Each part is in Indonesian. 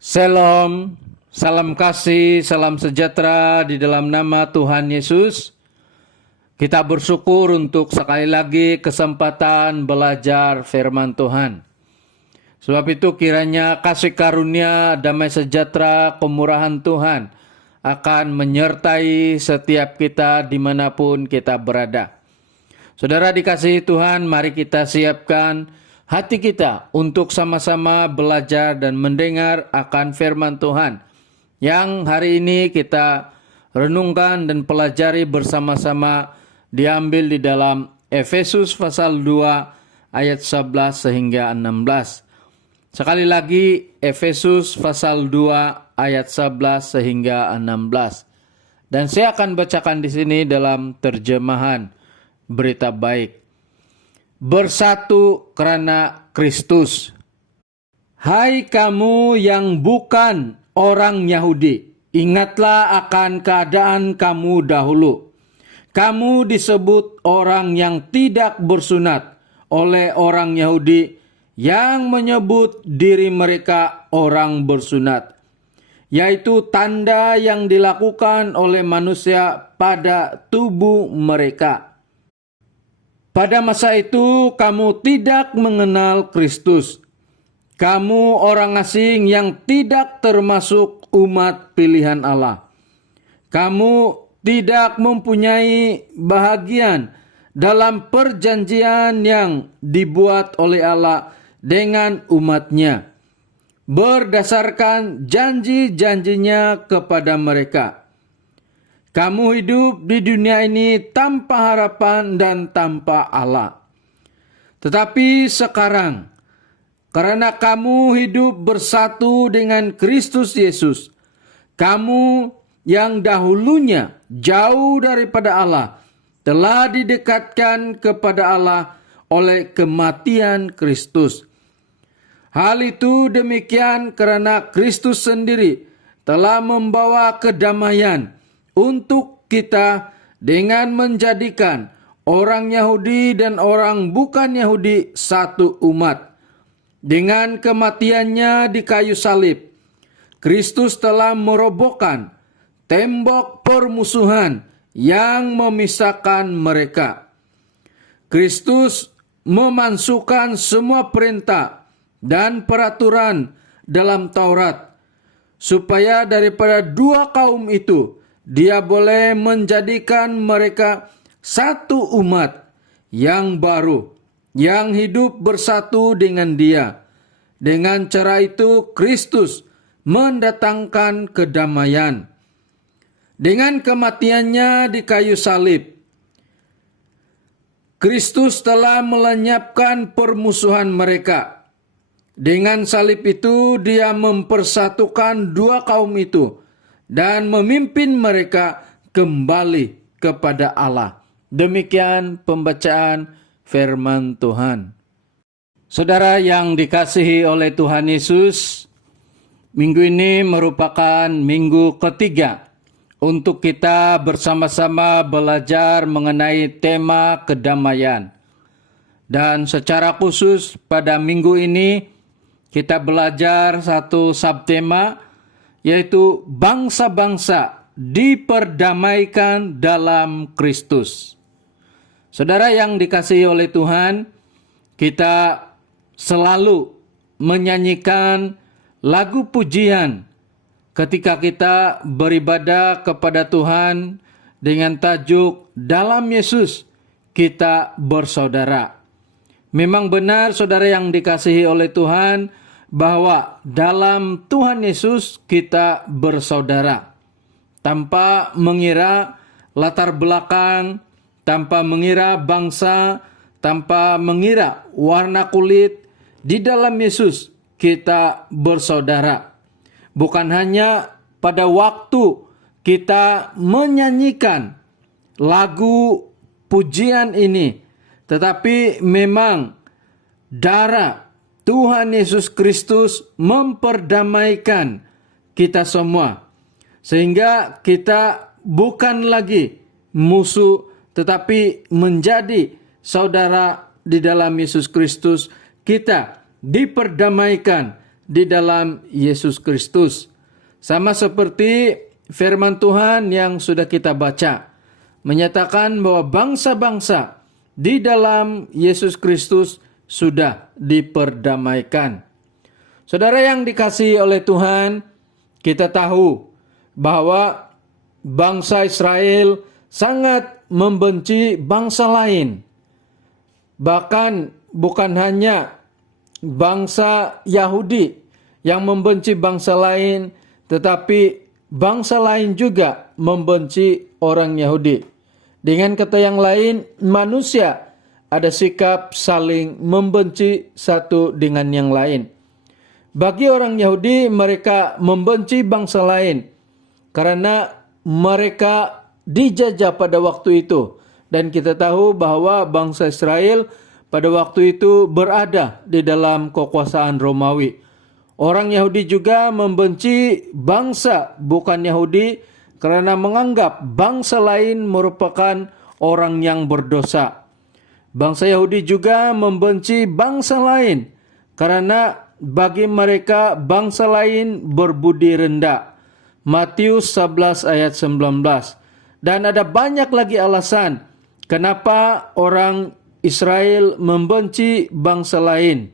Shalom, salam kasih, salam sejahtera di dalam nama Tuhan Yesus. Kita bersyukur untuk sekali lagi kesempatan belajar firman Tuhan. Sebab itu kiranya kasih karunia, damai sejahtera, kemurahan Tuhan akan menyertai setiap kita dimanapun kita berada. Saudara dikasihi Tuhan, mari kita siapkan hati kita untuk sama-sama belajar dan mendengar akan firman Tuhan yang hari ini kita renungkan dan pelajari bersama-sama, diambil di dalam Efesus pasal 2 ayat 11 sehingga 16. Sekali lagi Efesus pasal 2 ayat 11 sehingga 16. Dan saya akan bacakan di sini dalam terjemahan Berita Baik. Bersatu karena Kristus. Hai kamu yang bukan orang Yahudi, ingatlah akan keadaan kamu dahulu. Kamu disebut orang yang tidak bersunat oleh orang Yahudi yang menyebut diri mereka orang bersunat, yaitu tanda yang dilakukan oleh manusia pada tubuh mereka. Pada masa itu kamu tidak mengenal Kristus. Kamu orang asing yang tidak termasuk umat pilihan Allah. Kamu tidak mempunyai bahagian dalam perjanjian yang dibuat oleh Allah dengan umatnya, berdasarkan janji-janjinya kepada mereka. Kamu hidup di dunia ini tanpa harapan dan tanpa Allah. Tetapi sekarang, karena kamu hidup bersatu dengan Kristus Yesus, kamu yang dahulunya jauh daripada Allah, telah didekatkan kepada Allah oleh kematian Kristus. Hal itu demikian karena Kristus sendiri telah membawa kedamaian untuk kita dengan menjadikan orang Yahudi dan orang bukan Yahudi satu umat. Dengan kematiannya di kayu salib, Kristus telah merobohkan tembok permusuhan yang memisahkan mereka. Kristus memasukkan semua perintah dan peraturan dalam Taurat, supaya daripada dua kaum itu Dia boleh menjadikan mereka satu umat yang baru, yang hidup bersatu dengan Dia. Dengan cara itu Kristus mendatangkan kedamaian. Dengan kematiannya di kayu salib, Kristus telah melenyapkan permusuhan mereka. Dengan salib itu Dia mempersatukan dua kaum itu dan memimpin mereka kembali kepada Allah. Demikian pembacaan firman Tuhan. Saudara yang dikasihi oleh Tuhan Yesus, minggu ini merupakan minggu ketiga untuk kita bersama-sama belajar mengenai tema kedamaian. Dan secara khusus pada minggu ini kita belajar satu subtema, yaitu bangsa-bangsa diperdamaikan dalam Kristus. Saudara yang dikasihi oleh Tuhan, kita selalu menyanyikan lagu pujian ketika kita beribadah kepada Tuhan dengan tajuk dalam Yesus kita bersaudara. Memang benar saudara yang dikasihi oleh Tuhan, bahwa dalam Tuhan Yesus kita bersaudara. Tanpa mengira latar belakang, tanpa mengira bangsa, tanpa mengira warna kulit, di dalam Yesus kita bersaudara. Bukan hanya pada waktu kita menyanyikan lagu pujian ini, tetapi memang darah Tuhan Yesus Kristus memperdamaikan kita semua. Sehingga kita bukan lagi musuh, tetapi menjadi saudara di dalam Yesus Kristus. Kita diperdamaikan di dalam Yesus Kristus. Sama seperti firman Tuhan yang sudah kita baca, menyatakan bahwa bangsa-bangsa di dalam Yesus Kristus sudah diperdamaikan. Saudara yang dikasihi oleh Tuhan, kita tahu bahwa bangsa Israel sangat membenci bangsa lain. Bahkan bukan hanya bangsa Yahudi yang membenci bangsa lain, tetapi bangsa lain juga membenci orang Yahudi. Dengan kata yang lain, manusia ada sikap saling membenci satu dengan yang lain. Bagi orang Yahudi, mereka membenci bangsa lain karena mereka dijajah pada waktu itu. Dan kita tahu bahwa bangsa Israel pada waktu itu berada di dalam kekuasaan Romawi. Orang Yahudi juga membenci bangsa bukan Yahudi karena menganggap bangsa lain merupakan orang yang berdosa. Bangsa Yahudi juga membenci bangsa lain karena bagi mereka bangsa lain berbudi rendah. Matius 11 ayat 19. Dan ada banyak lagi alasan kenapa orang Israel membenci bangsa lain.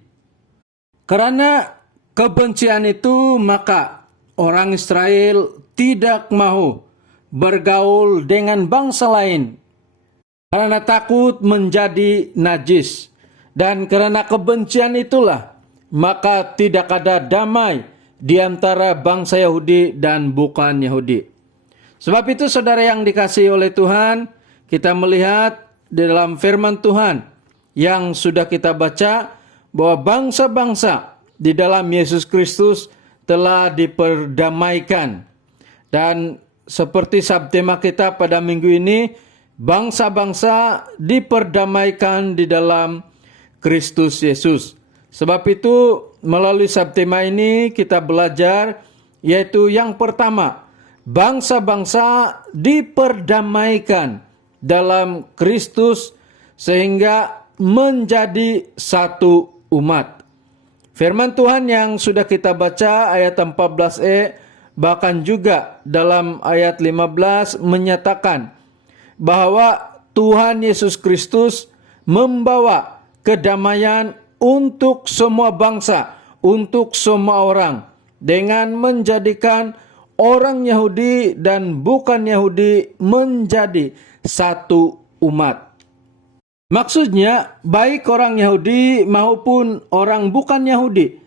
Karena kebencian itu, maka orang Israel tidak mau bergaul dengan bangsa lain karena takut menjadi najis. Dan karena kebencian itulah, maka tidak ada damai di antara bangsa Yahudi dan bukan Yahudi. Sebab itu saudara yang dikasihi oleh Tuhan, kita melihat di dalam firman Tuhan yang sudah kita baca bahwa bangsa-bangsa di dalam Yesus Kristus telah diperdamaikan. Dan seperti subtema kita pada minggu ini, bangsa-bangsa diperdamaikan di dalam Kristus Yesus. Sebab itu melalui subtema ini kita belajar, yaitu yang pertama, bangsa-bangsa diperdamaikan dalam Kristus sehingga menjadi satu umat. Firman Tuhan yang sudah kita baca ayat 14e bahkan juga dalam ayat 15 menyatakan bahwa Tuhan Yesus Kristus membawa kedamaian untuk semua bangsa, untuk semua orang, dengan menjadikan orang Yahudi dan bukan Yahudi menjadi satu umat. Maksudnya, baik orang Yahudi maupun orang bukan Yahudi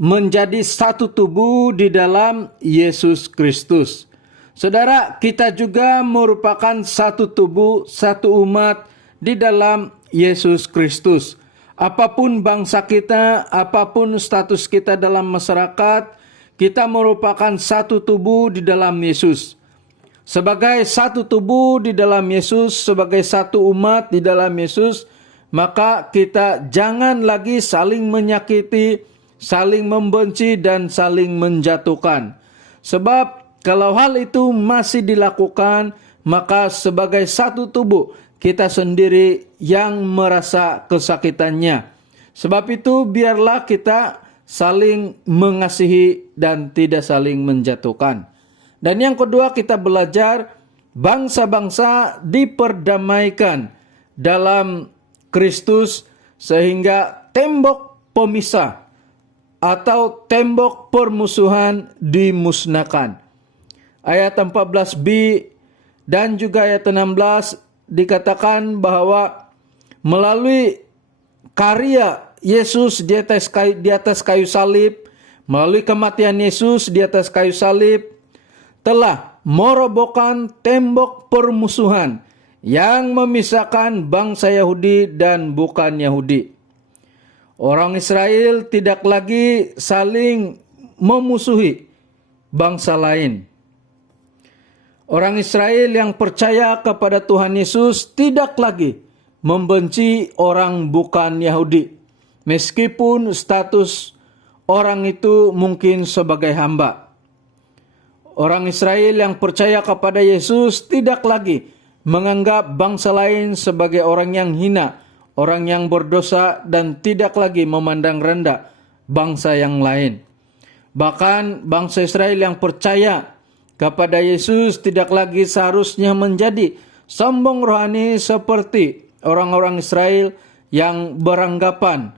menjadi satu tubuh di dalam Yesus Kristus. Saudara, kita juga merupakan satu tubuh, satu umat di dalam Yesus Kristus. Apapun bangsa kita, apapun status kita dalam masyarakat, kita merupakan satu tubuh di dalam Yesus. Sebagai satu tubuh di dalam Yesus, sebagai satu umat di dalam Yesus, maka kita jangan lagi saling menyakiti, saling membenci, dan saling menjatuhkan. Sebab kalau hal itu masih dilakukan, maka sebagai satu tubuh, kita sendiri yang merasa kesakitannya. Sebab itu biarlah kita saling mengasihi dan tidak saling menjatuhkan. Dan yang kedua, kita belajar bangsa-bangsa diperdamaikan dalam Kristus sehingga tembok pemisah atau tembok permusuhan dimusnahkan. Ayat 14b dan juga ayat 16 dikatakan bahwa melalui karya Yesus di atas kayu salib, melalui kematian Yesus di atas kayu salib, telah merobohkan tembok permusuhan yang memisahkan bangsa Yahudi dan bukan Yahudi. Orang Israel tidak lagi saling memusuhi bangsa lain. Orang Israel yang percaya kepada Tuhan Yesus tidak lagi membenci orang bukan Yahudi, meskipun status orang itu mungkin sebagai hamba. Orang Israel yang percaya kepada Yesus tidak lagi menganggap bangsa lain sebagai orang yang hina, orang yang berdosa, dan tidak lagi memandang rendah bangsa yang lain. Bahkan bangsa Israel yang percaya kepada Yesus tidak lagi seharusnya menjadi sombong rohani seperti orang-orang Israel yang beranggapan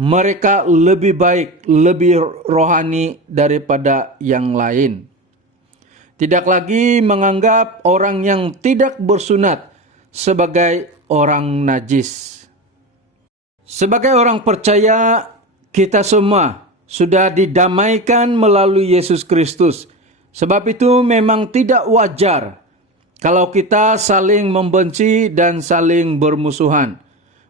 mereka lebih baik, lebih rohani daripada yang lain. Tidak lagi menganggap orang yang tidak bersunat sebagai orang najis. Sebagai orang percaya, kita semua sudah didamaikan melalui Yesus Kristus. Sebab itu memang tidak wajar kalau kita saling membenci dan saling bermusuhan.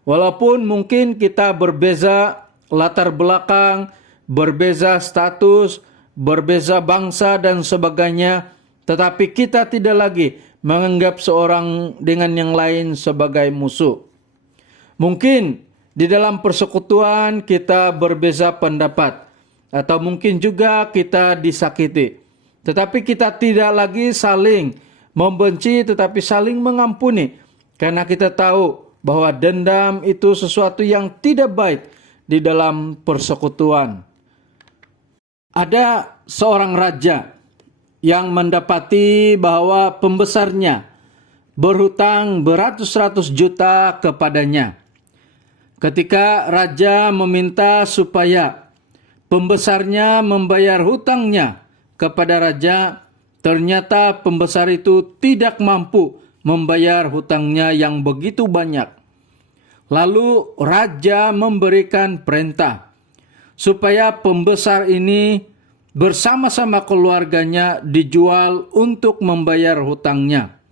Walaupun mungkin kita berbeza latar belakang, berbeza status, berbeza bangsa dan sebagainya, tetapi kita tidak lagi menganggap seorang dengan yang lain sebagai musuh. Mungkin di dalam persekutuan kita berbeza pendapat, atau mungkin juga kita disakiti. Tetapi kita tidak lagi saling membenci, tetapi saling mengampuni. Karena kita tahu bahwa dendam itu sesuatu yang tidak baik di dalam persekutuan. Ada seorang raja yang mendapati bahwa pembesarnya berhutang beratus-ratus juta kepadanya. Ketika raja meminta supaya pembesarnya membayar hutangnya kepada raja, ternyata pembesar itu tidak mampu membayar hutangnya yang begitu banyak. Lalu raja memberikan perintah supaya pembesar ini bersama-sama keluarganya dijual untuk membayar hutangnya.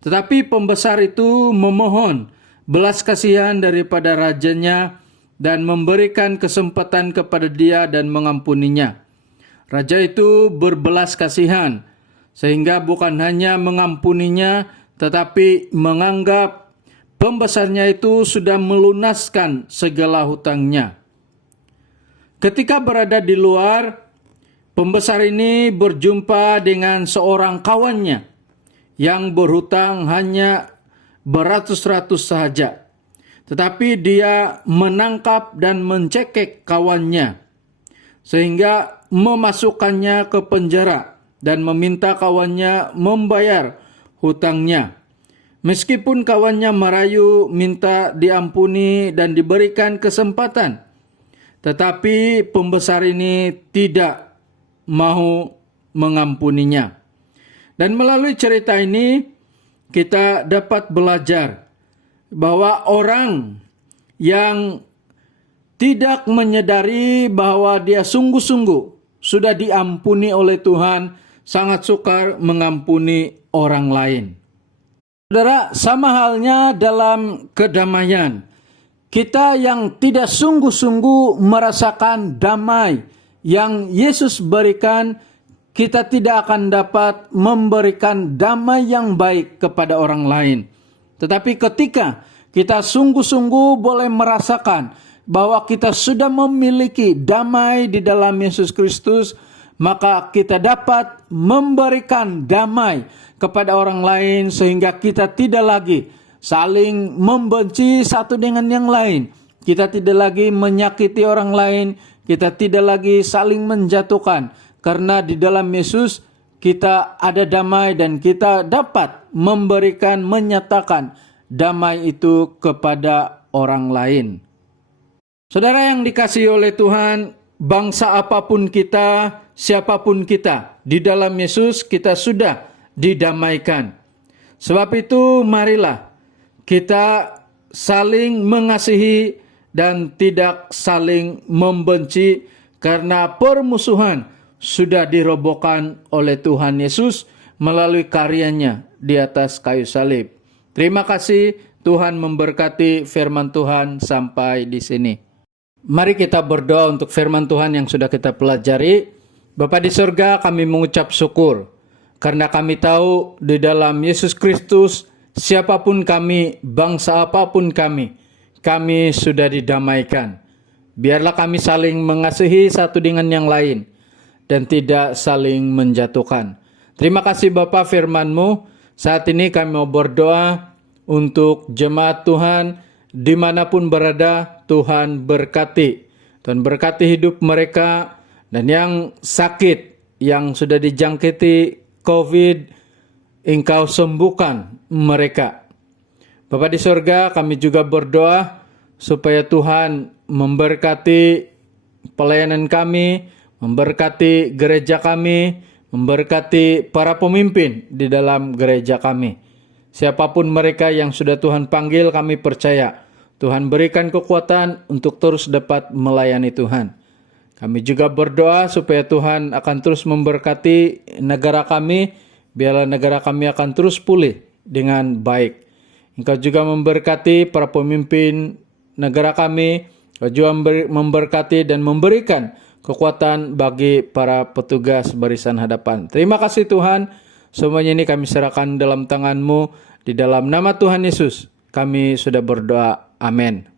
Tetapi pembesar itu memohon belas kasihan daripada rajanya dan memberikan kesempatan kepada dia dan mengampuninya. Raja itu berbelas kasihan, sehingga bukan hanya mengampuninya, tetapi menganggap pembesarnya itu sudah melunaskan segala hutangnya. Ketika berada di luar, pembesar ini berjumpa dengan seorang kawannya yang berhutang hanya beratus-ratus sahaja. Tetapi dia menangkap dan mencekik kawannya, sehingga memasukkannya ke penjara dan meminta kawannya membayar hutangnya. Meskipun kawannya merayu minta diampuni dan diberikan kesempatan, tetapi pembesar ini tidak mau mengampuninya. Dan melalui cerita ini kita dapat belajar bahwa orang yang tidak menyadari bahwa dia sungguh-sungguh sudah diampuni oleh Tuhan, sangat sukar mengampuni orang lain. Saudara, sama halnya dalam kedamaian. Kita yang tidak sungguh-sungguh merasakan damai yang Yesus berikan, kita tidak akan dapat memberikan damai yang baik kepada orang lain. Tetapi ketika kita sungguh-sungguh boleh merasakan bahwa kita sudah memiliki damai di dalam Yesus Kristus, maka kita dapat memberikan damai kepada orang lain sehingga kita tidak lagi saling membenci satu dengan yang lain. Kita tidak lagi menyakiti orang lain, kita tidak lagi saling menjatuhkan. Karena di dalam Yesus kita ada damai dan kita dapat memberikan, menyatakan damai itu kepada orang lain. Saudara yang dikasihi oleh Tuhan, bangsa apapun kita, siapapun kita, di dalam Yesus kita sudah didamaikan. Sebab itu marilah kita saling mengasihi dan tidak saling membenci, karena permusuhan sudah dirobohkan oleh Tuhan Yesus melalui karyanya di atas kayu salib. Terima kasih, Tuhan memberkati firman Tuhan sampai di sini. Mari kita berdoa untuk firman Tuhan yang sudah kita pelajari. Bapa di surga, kami mengucap syukur karena kami tahu di dalam Yesus Kristus, siapapun kami, bangsa apapun kami sudah didamaikan. Biarlah kami saling mengasihi satu dengan yang lain dan tidak saling menjatuhkan. Terima kasih Bapa firman-Mu. Saat ini kami mau berdoa untuk jemaat Tuhan dimanapun berada. Tuhan berkati. Tuhan berkati hidup mereka Dan yang sakit, yang sudah dijangkiti COVID, Engkau sembuhkan mereka. Bapa di sorga, kami juga berdoa supaya Tuhan memberkati pelayanan kami, memberkati gereja kami, memberkati para pemimpin di dalam gereja kami. Siapapun mereka yang sudah Tuhan panggil, kami percaya Tuhan berikan kekuatan untuk terus dapat melayani Tuhan. Kami juga berdoa supaya Tuhan akan terus memberkati negara kami, biarlah negara kami akan terus pulih dengan baik. Engkau juga memberkati para pemimpin negara kami, Engkau juga memberkati dan memberikan kekuatan bagi para petugas barisan hadapan. Terima kasih Tuhan, semuanya ini kami serahkan dalam tangan-Mu. Di dalam nama Tuhan Yesus, kami sudah berdoa. Amin.